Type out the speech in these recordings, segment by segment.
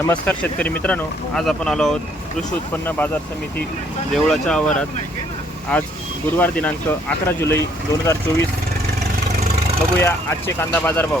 नमस्कार शेतकरी मित्रांनो आज आपण आलो आहोत कृषी उत्पन्न बाजार समिती देवळाच्या आवारात. आज गुरुवार दिनांक अकरा जुलै दोन हजार चोवीस. बघूया आजचे कांदा बाजार भाव.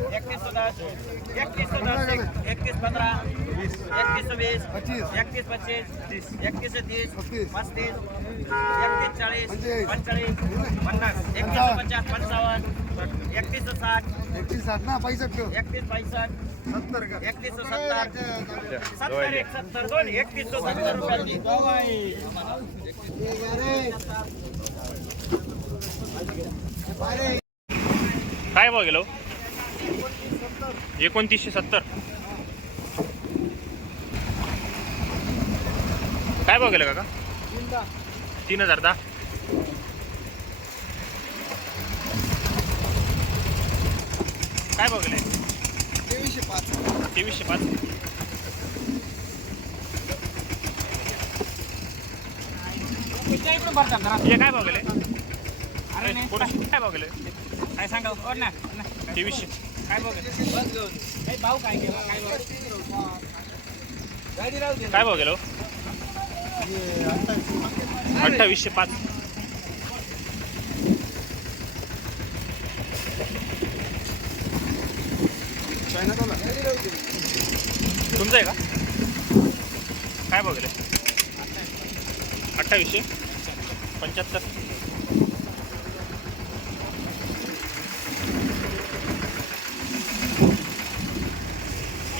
एकतीस दस एकतीस दस एकतीस पंधरा एकतीस वीस एकतीस पच्चीस एकतीस तीस पस्तीस एकतीस चाळीस पंचेचाळीस पन्नास एकतीस पचास पंचावन्न एकतीस साठ एकतीस साठ ना पैसठ. एकतीस पैसष्ट सत्तर एकतीस सत्तर सत्तर एक सत्तर दोन एकतीस सत्तर रुपयाची काय भाव गेलो? एकोणतीसशे सत्तर. काय भाव गेलं काका? तीन हजार दहा. काय भाव गेले तेवीसशे पाच. तेवीसशे पाच हे काय भाव गेले काय भाव गेले काय सांगा तेवीसशे. काय बघ भाऊ काय केला काय बघ काय भाव? गेलो अठ्ठावीसशे पाच. तुमचं आहे का? काय गेले? अठ्ठावीसशे? पंच्याहत्तर.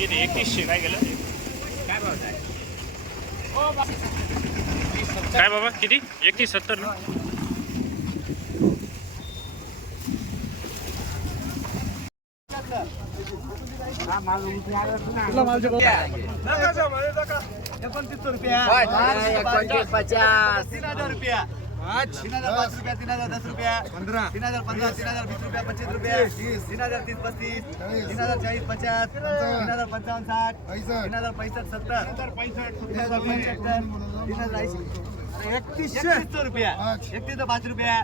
येते एकतीसशे काय गेलं? काय बाबा किती? एकतीस सत्तर ना? पचास तीन हजार रुपया तीन हज़ार पाच रुपया तीन हज़ार दस रुपया पंधरा तीन हज़ार पंधरा तीन हज़ार वीस रुपया पच्चीस रुपया तीन हज़ार तीस पस्तीस तीन हज़ार चाळीस पचास तीन हज़ार पंचावन्न साठ तीन हज़ार पैसठ सत्तर तीन हज़ार पंच्याहत्तर तीन हज़ार ऐंशी एकतीसशे रुपया पाच. एकतीस पाच रुपया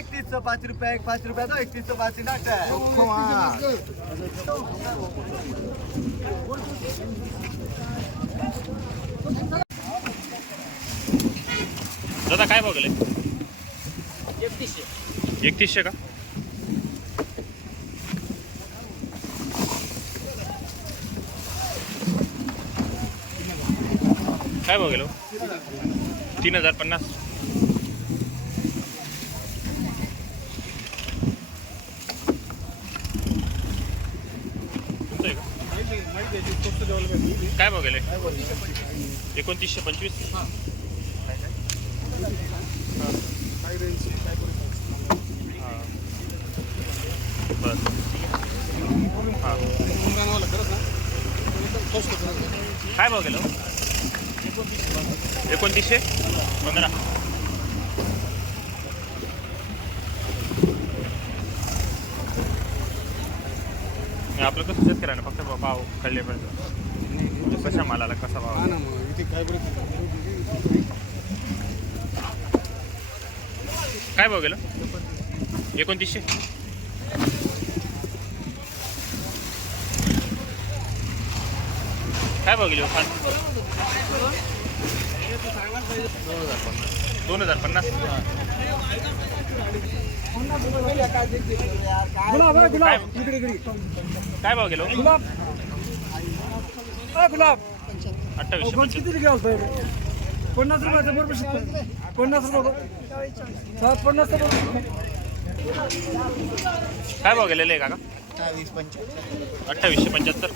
एकतीस पाच रुपया एक पाच रुपया दो एकतीस पाच नाट दादा काय भाव गेले? एकतीसशे. एकतीसशे का? काय भाव गेलो तीन हजार पन्नास? काय भाव गेले? एकोणतीसशे पंचवीस. बरं हां काय भाव गेलो? एकोणतीसशे? पंधरा. नाही, आपलं कसं शेतकऱ्यांना फक्त भाव- भाव कळले पाहिजे. कशा मालाला कसा भाव आहे. काय भाव गेलं? एकोणतीसशे? काय भाव गेले फान दोन हजार पन्नास. काय काय भाव गेलो गुलाब. अ पन्नास रुपयाचं बरोबर शिकतो. पन्नास रुपये पन्नास काय भाव गेलेले काका? अठ्ठावीसशे पंच्याहत्तर.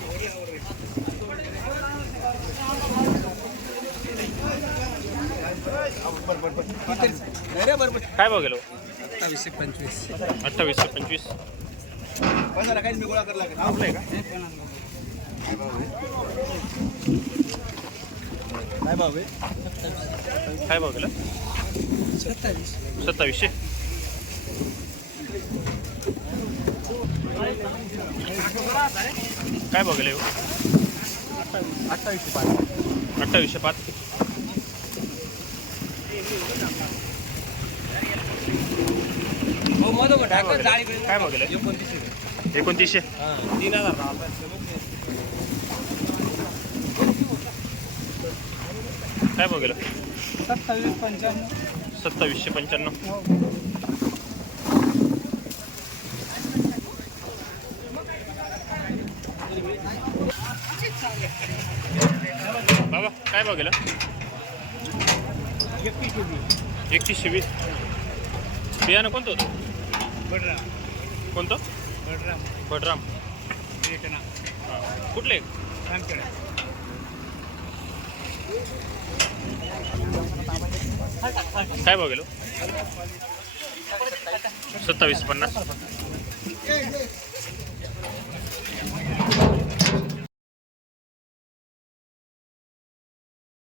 काय भाव गेलो? सत्तावीसशे पंचवीस. अठ्ठावीसशे पंचवीस. आपलं आहे का? काय भाव गेलं सत्तावीस. सत्तावीसशे काय भाव गेले अठ्ठावीसशे पाच. अठ्ठावीसशे पाच काय भाव गेले? काय भाव गेले एकोणतीसशे तीन हजार. काय भाव गेलं सत्तावीस पंच्याण्णव. सत्तावीसशे पंच्याण्णव. बाबा काय भाव गेलं एकतीसशे वीस. बियाणं कोणतं होतं? कोणतं? भटराम हां. कुठले? काय भाव गेलो? सत्तावीस पन्नास.